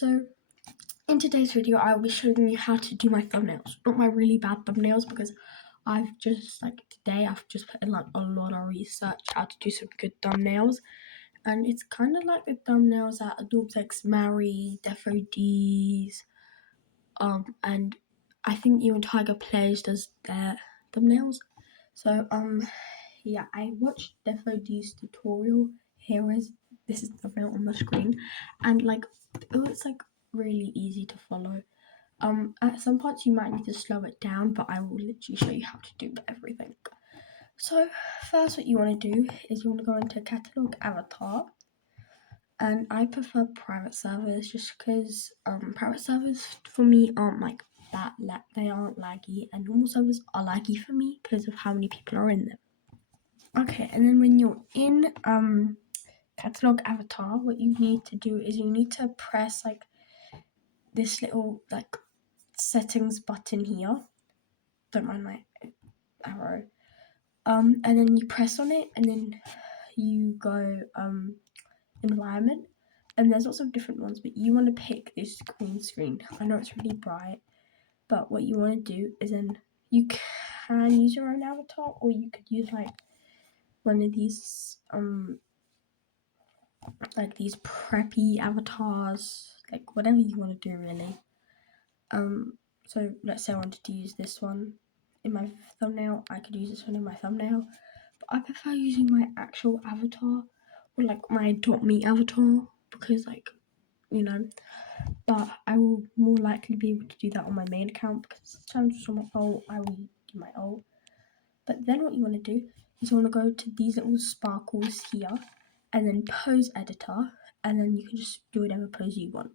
So in today's video, I will be showing you how to do my thumbnails. Not my really bad thumbnails, because today I've just put in a lot of research how to do some good thumbnails. And it's kind of like the thumbnails that Adobe X Mari, Defo D's, and I think even Tiger Plays does their thumbnails. So yeah, I watched Defo D's tutorial. This is the thumbnail on the screen, and it was really easy to follow. At some parts you might need to slow it down, but I will literally show you how to do everything. So first, what you want to do is you want to go into Catalog Avatar, and I prefer private servers just because private servers for me aren't like that. They aren't laggy, and normal servers are laggy for me because of how many people are in them. Okay, and then when you're in Catalog Avatar, what you need to do is you need to press this little settings button here. Don't mind my arrow. And then you press on it, and then you go environment, and there's lots of different ones, but you want to pick this green screen. I know it's really bright, but what you want to do is then you can use your own avatar, or you could use one of these these preppy avatars, whatever you want to do really. So let's say I wanted to use this one in my thumbnail, I could use this one in my thumbnail, but I prefer using my actual avatar, or my Adopt Me avatar, because but I will more likely be able to do that on my main account, because this channel's on my alt, I will do my alt. But then what you want to do is you want to go to these little sparkles here, and then pose editor, and then you can just do whatever pose you want.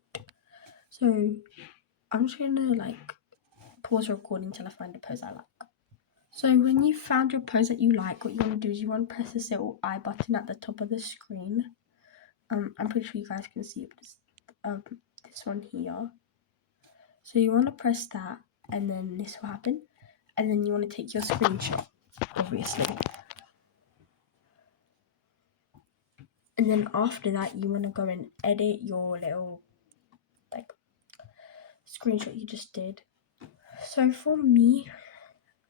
So I'm just gonna pause recording till I find a pose I like. So when you found your pose that you like, what you want to do is you want to press this little I button at the top of the screen. I'm pretty sure you guys can see it, but this one here. So you want to press that, and then this will happen, and then you want to take your screenshot, obviously. And then after that, you want to go and edit your little screenshot you just did. So for me,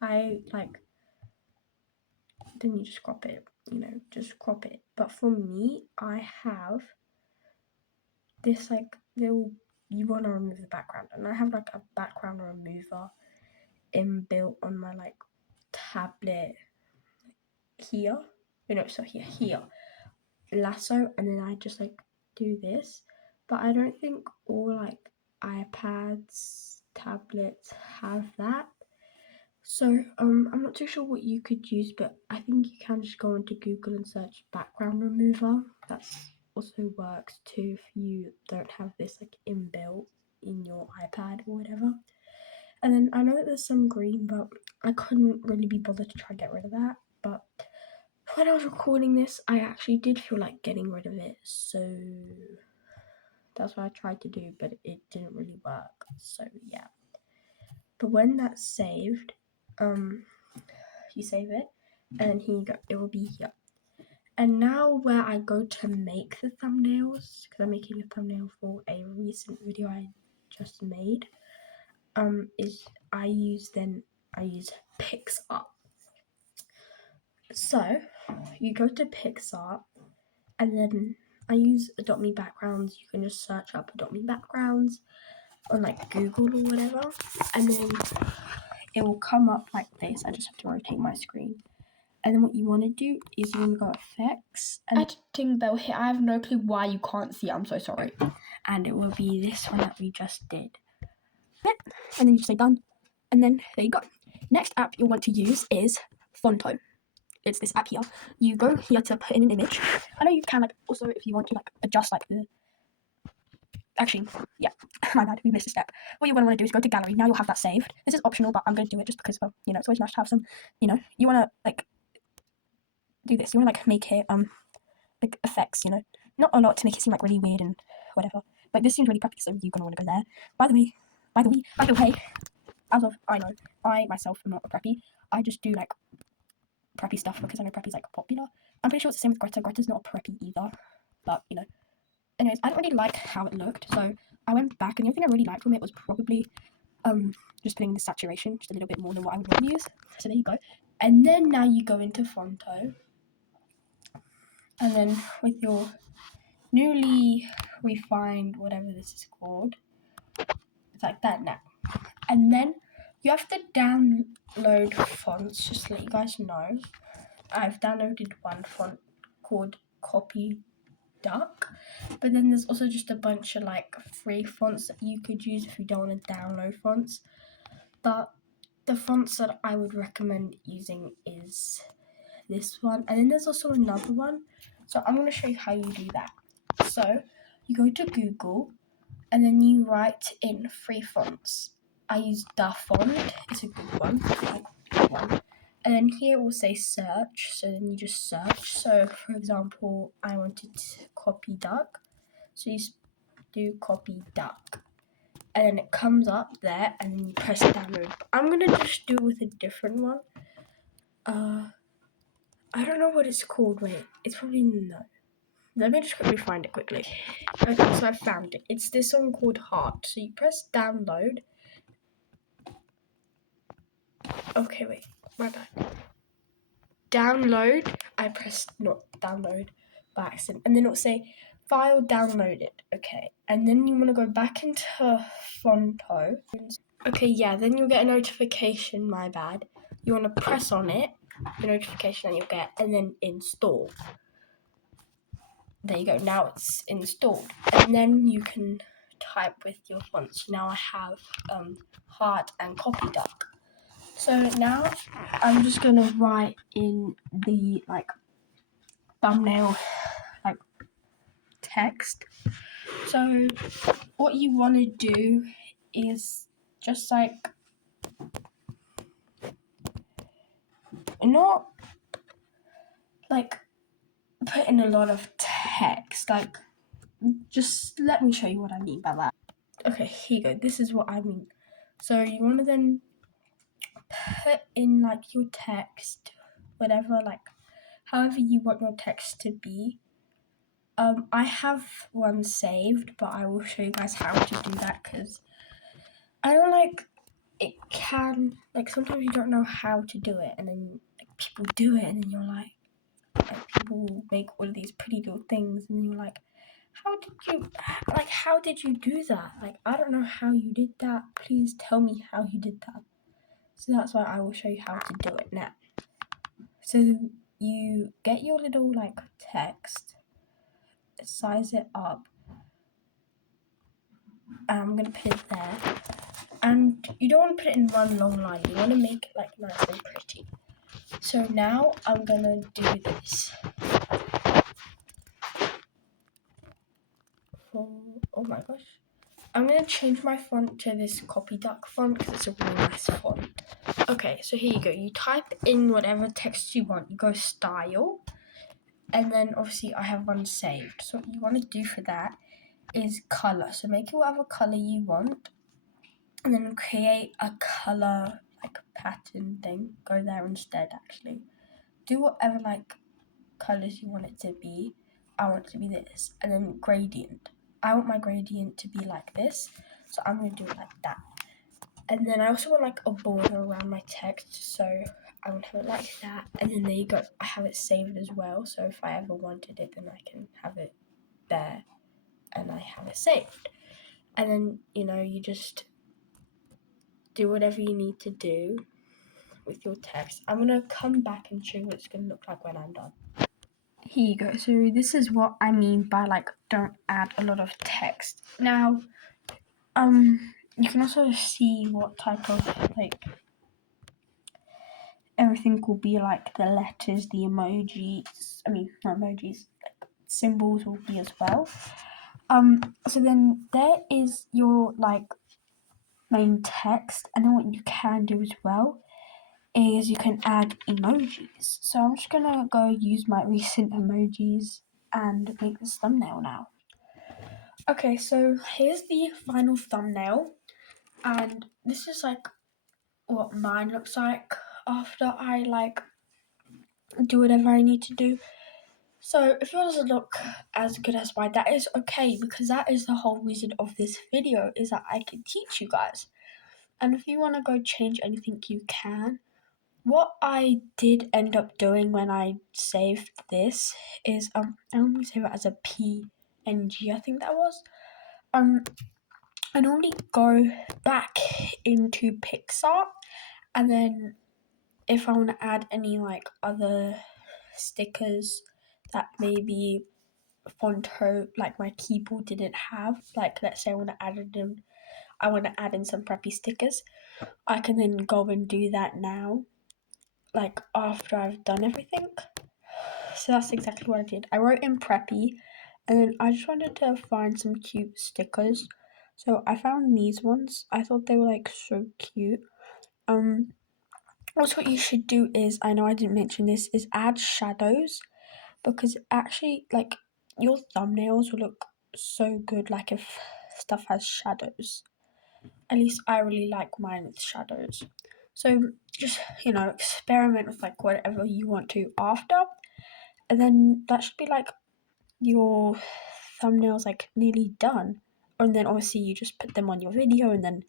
I then you just crop it, just crop it. But for me, I have this little, you want to remove the background, and I have a background remover inbuilt on my tablet here. Here, lasso, and then I just do this. But I don't think all iPads, tablets have that. So I'm not too sure what you could use, but I think you can just go into Google and search background remover. That's also works too if you don't have this inbuilt in your iPad or whatever. And then I know that there's some green, but I couldn't really be bothered to try and get rid of that. But when I was recording this, I actually did feel like getting rid of it, so that's what I tried to do, but it didn't really work. So yeah. But when that's saved, you save it, and then here you go, it will be here. And now where I go to make the thumbnails, because I'm making a thumbnail for a recent video I just made, is I use PicsArt. So you go to PicsArt, and then I use Adopt Me backgrounds. You can just search up Adopt Me backgrounds on Google or whatever, and then it will come up like this. I just have to rotate my screen. And then what you want to do is you want to go effects and editing bell here. I have no clue why you can't see it. I'm so sorry. And it will be this one that we just did. Yep. And then you just say done. And then there you go. Next app you'll want to use is Fonto. It's this app here. You go here to put in an image. I know you can also, if you want to adjust the. Actually, yeah, my bad, we missed a step. What you want to do is go to gallery. Now you'll have that saved. This is optional, but I'm going to do it just because, well, it's always nice to have some, you want to do this. You want to make it effects, not a lot to make it seem really weird and whatever. But this seems really preppy, so you're gonna want to go there. By the way, as of I know, I myself am not a preppy. I just do preppy stuff because I know preppy's popular. I'm pretty sure it's the same with Greta. Greta's not a preppy either, but anyways, I don't really like how it looked, so I went back, and the only thing I really liked from it was probably just putting the saturation just a little bit more than what I would normally use. So there you go. And then now you go into Fonto, and then with your newly refined whatever this is called, it's like that now. And then you have to download fonts, just to let you guys know. I've downloaded one font called Copy Duck, but then there's also just a bunch of like free fonts that you could use if you don't want to download fonts. But the fonts that I would recommend using is this one, and then there's also another one. So I'm going to show you how you do that. So you go to Google, and then you write in free fonts. I use Da Font, it's a good one, And then here it will say search, so then you just search. So for example, I wanted to copy duck, so you do copy duck. And then it comes up there, and then you press download. But I'm gonna just do it with a different one. I don't know what it's called. Wait, it's probably no. Let me just quickly find it quickly. Okay, so I found it. It's this one called Heart. So you press download. Okay, wait, my bad. Download. I pressed not download by accident, and then it'll say file downloaded. Okay, and then you want to go back into Fonto. Okay, yeah, then you'll get a notification. My bad. You want to press on it, the notification that you'll get, and then install. There you go. Now it's installed, and then you can type with your fonts. Now I have Heart and Copy Duck. So now I'm just gonna write in the like thumbnail like text. So what you want to do is just like not like put in a lot of text. Like just let me show you what I mean by that. Okay, here you go. This is what I mean. So you want to then put in like your text, whatever, like however you want your text to be. I have one saved, but I will show you guys how to do that because I don't like it. Can like sometimes you don't know how to do it, and then like, people do it, and then you're like people make all of these pretty little things, and you're like, how did you do that? Like I don't know how you did that. Please tell me how you did that. So that's why I will show you how to do it now. So you get your little like text, size it up. I'm gonna put it there. And you don't want to put it in one long line. You want to make it like nice and pretty. So now I'm gonna do this. Oh my gosh. I'm gonna change my font to this Copy Duck font because it's a really nice font. Okay, so here you go. You type in whatever text you want. You go style, and then obviously I have one saved. So what you want to do for that is color. So make it whatever color you want, and then create a color like pattern thing. Go there instead. Actually, do whatever like colors you want it to be. I want it to be this, and then gradient. I want my gradient to be like this, so I'm gonna do it like that. And then I also want like a border around my text, so I want to have it like that. And then there you go. I have it saved as well, so if I ever wanted it, then I can have it there, and I have it saved. And then you just do whatever you need to do with your text. I'm gonna come back and show you what it's gonna look like when I'm done. Here you go. So this is what I mean by like don't add a lot of text. Now, you can also see what type of like everything will be like the letters, the emojis. I mean, not emojis, like symbols will be as well. So then there is your like main text, and then what you can do as well is you can add emojis. So I'm just gonna go use my recent emojis and make this thumbnail now. Okay, so here's the final thumbnail, and this is like what mine looks like after I like do whatever I need to do. So if yours doesn't look as good as mine, that is okay, because that is the whole reason of this video, is that I can teach you guys. And if you want to go change anything, you can. What I did end up doing when I saved this is I normally save it as a PNG, I think that was. I normally go back into PicsArt, and then if I want to add any like other stickers that maybe Fonto, like my keyboard, didn't have, like let's say I want to add in some preppy stickers, I can then go and do that now, like after I've done everything. So that's exactly what I did. I wrote in preppy, and then I just wanted to find some cute stickers. So I found these ones. I thought they were like so cute. Also what you should do is, I know I didn't mention this, is add shadows, because actually like your thumbnails will look so good like if stuff has shadows. At least I really like mine with shadows. So just, experiment with like whatever you want to after. And then that should be like your thumbnails like nearly done. And then obviously you just put them on your video and then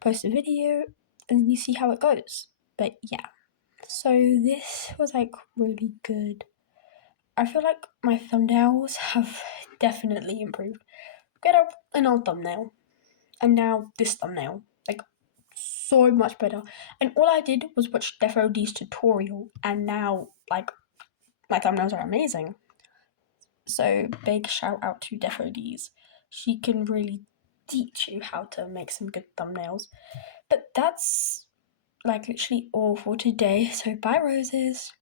post a video and you see how it goes. But yeah. So this was like really good. I feel like my thumbnails have definitely improved. Get up an old thumbnail and now this thumbnail. Like so much better. And all I did was watch Defo D's tutorial, and now like my thumbnails are amazing. So big shout out to Defo D's. She can really teach you how to make some good thumbnails. But that's like literally all for today. So bye roses.